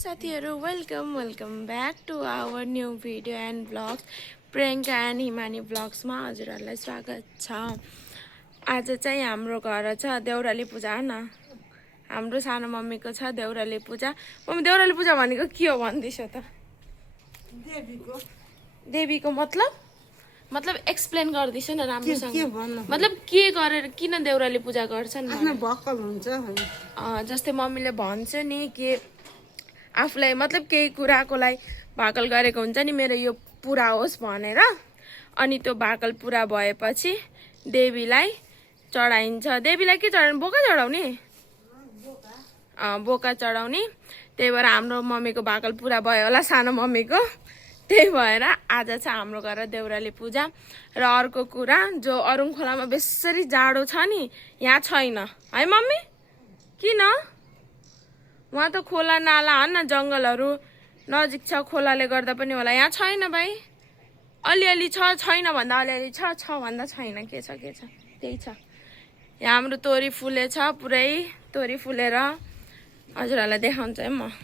साथीहरु welcome back to our new video and vlogs Priyanka and Himani ब्लग्समा हजुरहरुलाई स्वागत छ। आज चाहिँ हाम्रो घर छ देउराली पूजा न हाम्रो सानो मम्मीको छ देउराली पूजा। मम्मी देउराली पूजा भनेको के हो भन्दिसो त? देवीको मतलब एक्सप्लेन गर्दिसो न राम्रोसँग। मतलब के गरेर किन देउराली पूजा गर्छन्? भक्कल हुन्छ जस्तै मम्मीले भन्छ नि के आफूलाई मतलब केही कुराको लागि भाकल गरेको हुन्छ नि मेरो यो पुरा होस् भनेर। अनि त्यो भाकल पुरा भएपछि देवीलाई चढाइन्छ। देवीलाई के चढाउने? बोका चढाउने? बोका चढाउने। त्यही भएर हाम्रो मम्मीको भाकल पुरा भयो होला सानो मम्मीको। त्यही भएर आज चाहिँ हाम्रो घर देउराली पूजा। र अर्को कुरा जो अरुङ खोलामा बेसरी जाडो छ नि यहाँ छैन है मम्मी? किन? वहाँ त खोला नाला हन जंगलहरू नजिक छ खोलाले गर्दा पनि होला। यहाँ छैन भाइ। अलिअलि छ, छैन भन्दा अलिअलि छ, छ भन्दा छैन। के छ त्यही छ। यहाँ हाम्रो तोरी फुले छ, पुरै तोरी फुलेर हजुरहरूलाई देखाउँछु है म।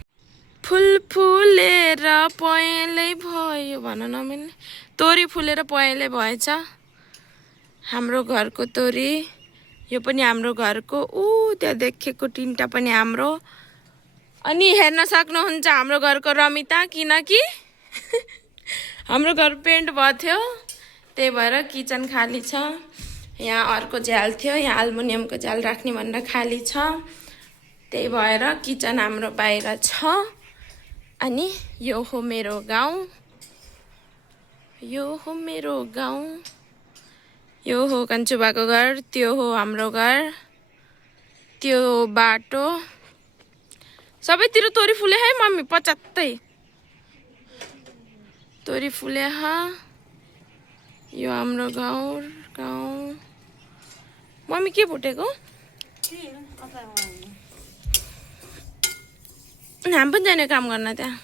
फुल फुलेर पहेँलै भयो भन नमिल्ने। तोरी फुलेर पहेँलै भएछ हाम्रो घरको तोरी। यो पनि हाम्रो घरको। त्यहाँ देखेको टिन्टा पनि हाम्रो। अनि हेर्न सक्नुहुन्छ हाम्रो घरको रमिता, किनकि हाम्रो घर पेन्ट भएको थियो त्यही भएर किचन खाली छ। यहाँ अर्को झ्याल थियो, यहाँ एल्युमिनियमको झ्याल राख्ने भनेर खाली छ। त्यही भएर किचन हाम्रो बाहिर छ। अनि यो हो मेरो गाउँ, यो हो मेरो गाउँ, यो हो कञ्चुबाको घर, त्यो हो हाम्रो घर, त्यो बाटो। सबैतिर तोरी फुले है मम्मी, पचत्तै तोरी फुले ह। यो हाम्रो गाउँ। मम्मी के फुटेको? हामी पनि जाने काम गर्न त्यहाँ।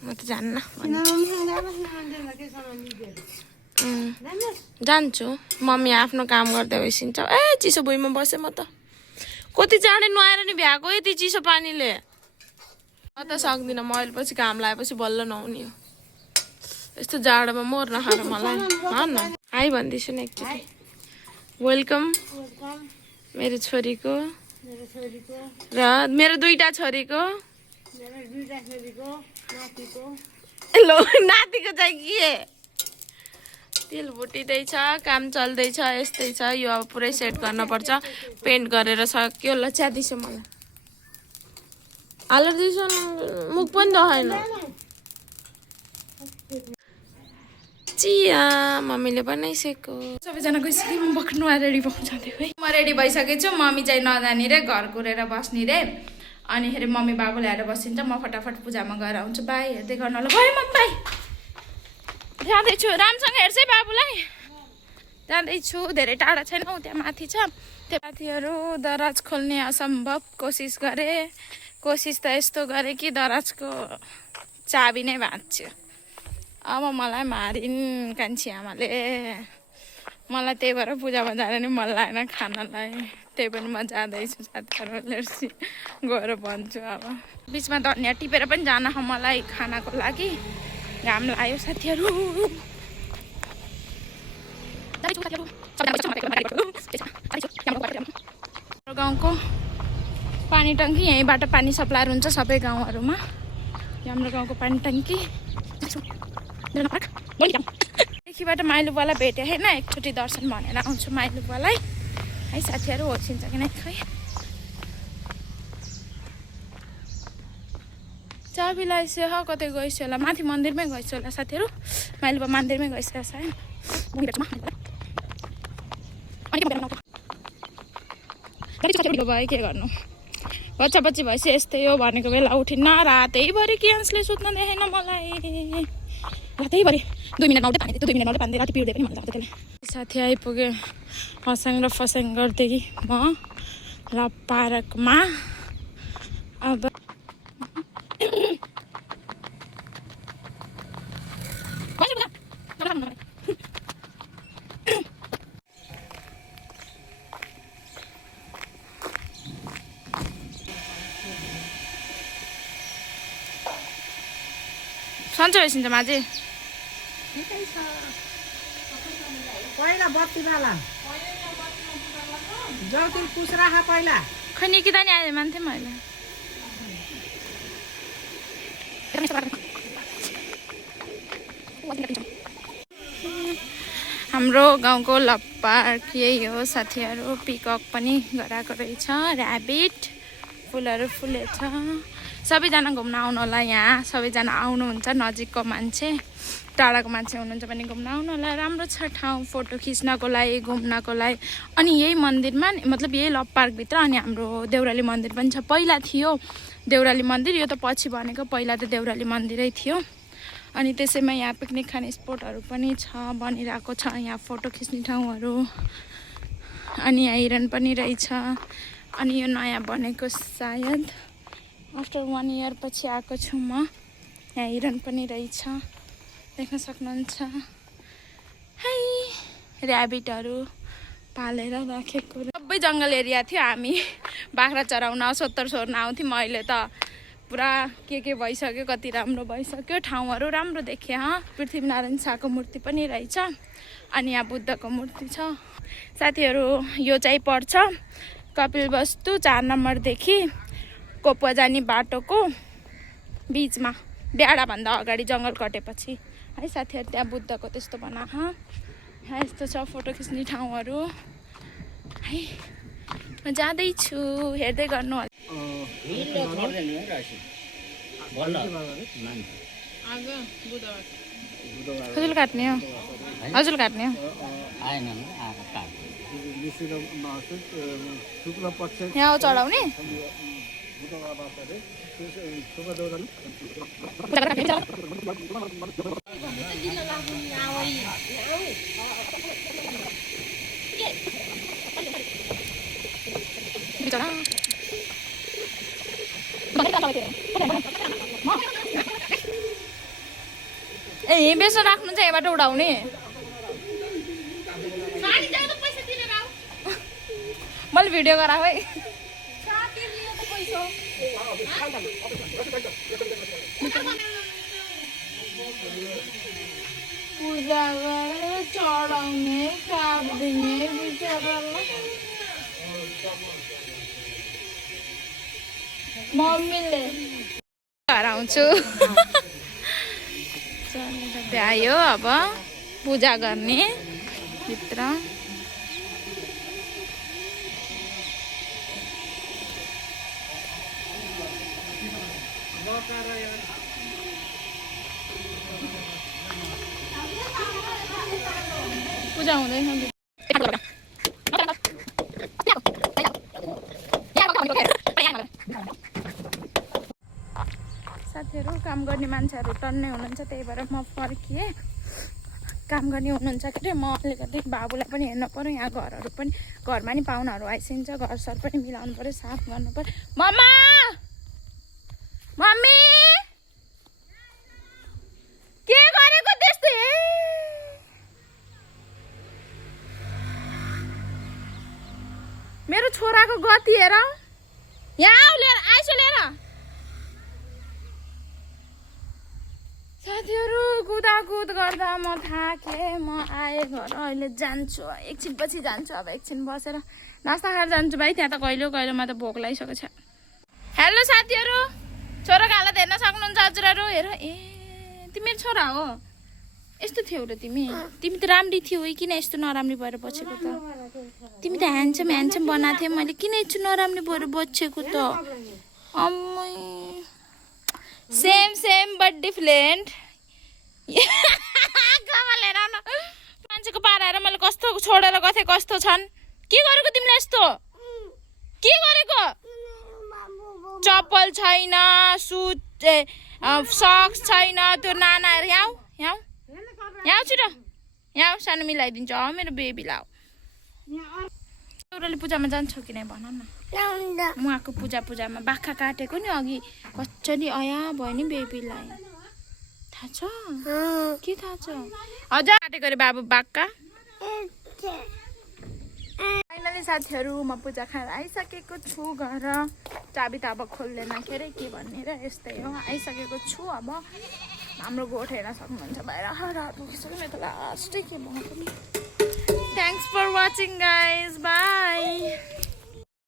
म त जान्न। जान्छु। मम्मी आफ्नो काम गर्दै बसिन्छ। चिसो भुइँमा बसेँ म त। कति चाँडै नुहाएर नि भ्याएको यति चिसो पानीले। म त सक्दिनँ। म अहिले पछि घाम लागेपछि बल्ल नुहाउने हो। यस्तो जाडोमा मर्न खाएर मलाई न। हाई भन्दैछु नि एकचोटि। वेलकम मेरो छोरीको र मेरो दुईटा छोरीको। लो नातिको चाहिँ के? तेल भुटिँदैछ, काम चल्दैछ, यस्तै छ। यो अब पुरै सेट गर्नुपर्छ। पेन्ट गरेर सक्यो। ल च्यादिसो मलाई हाल्दैछ। मुख पनि देखाएन। चिया मम्मीले बनाइसकेको। सबैजना गइसक्यो। म भर्खर नुहाएर रेडी भएको जाँदै है। म रेडी भइसकेको छु। मम्मी चाहिँ नजाने रे, घर कुरेर बस्ने रे। अनि फेरि मम्मी बाबु ल्याएर बसिन्छ। म फटाफट पूजामा गएर आउँछु। बाई हेर्दै गर्नु होला। भयो मम्मी बाई। जाँदैछु। राम्रोसँग हेर्छ है बाबुलाई। जाँदैछु। धेरै टाढा छैन, त्यहाँ माथि छ। त्यो साथीहरू दराज खोल्ने असम्भव कोसिस गरे। कोसिस त यस्तो गरे कि दराजको चाबी नै भाँच्यो। अब मलाई मारिन् कान्छी आमाले। मलाई त्यही भएर पूजामा जान नि मन लागेन खानालाई। त्यही पनि म जाँदैछु साथीहरू लिएर गएर भन्छु। अब बिचमा धनियाँ टिपेर पनि जान मलाई खानाको लागि। घाम लाग्यो साथीहरू। गाउँको पानी टङ्की यहीँबाट पानी सप्लाई हुन्छ सबै गाउँहरूमा। हाम्रो गाउँको पानी टङ्की। देखिबाट माइलुबालाई भेटेँ होइन। एकचोटि दर्शन भनेर आउँछु माइलुबालाई है साथीहरू। होसिन्छ कि नै खै। चाबी लगाइसक्यो कतै गइसक्यो होला। माथि मन्दिरमै गइसक्यो होला साथीहरू। माइलुबा मन्दिरमै गइसक्यो सायद। भयो के गर्नु, बच्चा बच्ची भएपछि यस्तै हो। भनेको बेला उठिन्न। रातैभरि क्यान्सले सुत्न देखेन मलाई। रातैभरि 2 मिनट मात्रै पानी दियो। 2 मिनट मात्रै पानी दियो। राति पिउँदै पनि मलाई त्यसले। साथी आइपुग्यो। फसाङ र फसाङ गर्दै म र पार्कमा। अब सन्चै होइसिन्छ माझे पहिला बत्ती वाला जौतिर पुस राखा पहिला खै निकिता नि आए मान्थे मैले हाम्रो गाउँको लप्पार्क यही हो साथीहरू पिकक पनि गराएको रहेछ ऱ्याबिट फुलहरू फुलेछ सबैजना घुम्न आउनु होला यहाँ सबैजना आउनुहुन्छ नजिकको मान्छे टाढाको मान्छे हुनुहुन्छ भने घुम्न आउनु होला राम्रो छ ठाउँ फोटो खिच्नको लागि घुम्नको लागि अनि यही मन्दिरमा मतलब यही लप्पार्कभित्र अनि हाम्रो देउराली मन्दिर पनि छ पहिला थियो देउराली मन्दिर यो त पछि भनेको पहिला त देउराली मन्दिरै थियो अनि त्यसैमा यहाँ पिकनिक खाने स्पोटहरू पनि छ बनिरहेको छ यहाँ फोटो खिच्ने ठाउँहरू अनि यहाँ हिरण पनि रहेछ अनि यो नयाँ बनेको सायद आफ्टर 1 इयर पछि आएको छु म यहाँ हिरण पनि रहेछ देख्न सक्नुहुन्छ है ऱ्याबिटहरू पालेर राखेको सबै जङ्गल एरिया थियो हामी बाख्रा चराउन सोत्तर सोर्न आउँथ्यौँ अहिले त पुरा के भइसक्यो कति राम्रो भइसक्यो ठाउँहरू राम्रो देखेँ पृथ्वीनारायण शाहको मूर्ति पनि रहेछ अनि यहाँ बुद्धको मूर्ति छ साथीहरू यो चाहिँ पर्छ कपिलवस्तु 4 नम्बरदेखि कोपुवा जाने बाटोको बिचमा ब्याडाभन्दा अगाडि जङ्गल कटेपछि है साथीहरू त्यहाँ बुद्धको त्यस्तो बनाएको यस्तो छ फोटो खिच्ने ठाउँहरू है म जाँदैछु हेर्दै गर्नु हजुर काट्ने हो हजुर काट्ने हो यहाँ चढाउने ए बेसो राख्नु चाहिँ यहाँबाट उडाउने मैले भिडियो गराएको है पूजा गरेर चढाउने काट्दिने बिचरालाई मम्मीले हराउँछु भ्यायो अब पूजा गर्ने भित्र पूजा हुँदैन साथीहरू काम गर्ने मान्छेहरू टन्नै हुनुहुन्छ त्यही भएर म फर्किएँ काम गर्ने हुनुहुन्छ के अरे म अलिकति बाबुलाई पनि हेर्नु पर्यो यहाँ घरहरू पनि घरमा नि पाहुनाहरू आइसिन्छ घर सर पनि मिलाउनु पर्यो साफ गर्नु पर्यो मम्मा मम्मी के गरेको त्यस्तो मेरो छोराको गति हेर यहाँ लिएर आइसो लिएर साथीहरू कुदाकुद गर्दा म थाकेँ म आएँ घर अहिले जान्छु एकछिनपछि जान्छु अब एकछिन बसेर नास्ता खाएर जान्छु भाइ त्यहाँ त कहिलेमा त भोक लागिसकेको छ हेलो साथीहरू छोराको हालत हेर्न सक्नुहुन्छ हजुरहरू हेर ए तिमी मेरो छोरा हो यस्तो थियौ र तिमी त राम्री थियौ किन यस्तो नराम्री भएर बसेको त तिमी त ह्यान्डसम बनाएको थियौ मैले किन यस्तो नराम्री भएर बसेको त अम्मै सेम बट डिफरेन्ट कमालेर न मान्छेको पाराएर मैले कस्तो छोडेर गथे कस्तो छन् के गरेको तिमीले यस्तो के गरेको चप्पल छैन सुज सक्स छैन त्यो नानाहरू यहाँ छिटो यहाँ सानो मिलाइदिन्छ मेरो बेबी लाऊ देउराली पूजामा जान्छौ कि नै भन न उहाँको पूजामा बाख्रा काटेको नि अघि कसरी अया भयो नि बेबीलाई थाहा छ के थाहा छ हजुर काटेको अरे बाबु बाख्रा फाइनली साथीहरू म पूजा खाएर आइसकेको छु घर चाबी त अब खोल्दैन के अरे के भन्ने र यस्तै हो आइसकेको छु अब हाम्रो गोठ हेर्न सक्नुहुन्छ बाहिर हात दुखिसक्यो नि त लास्टै के भन्नु पनि thanks for watching guys by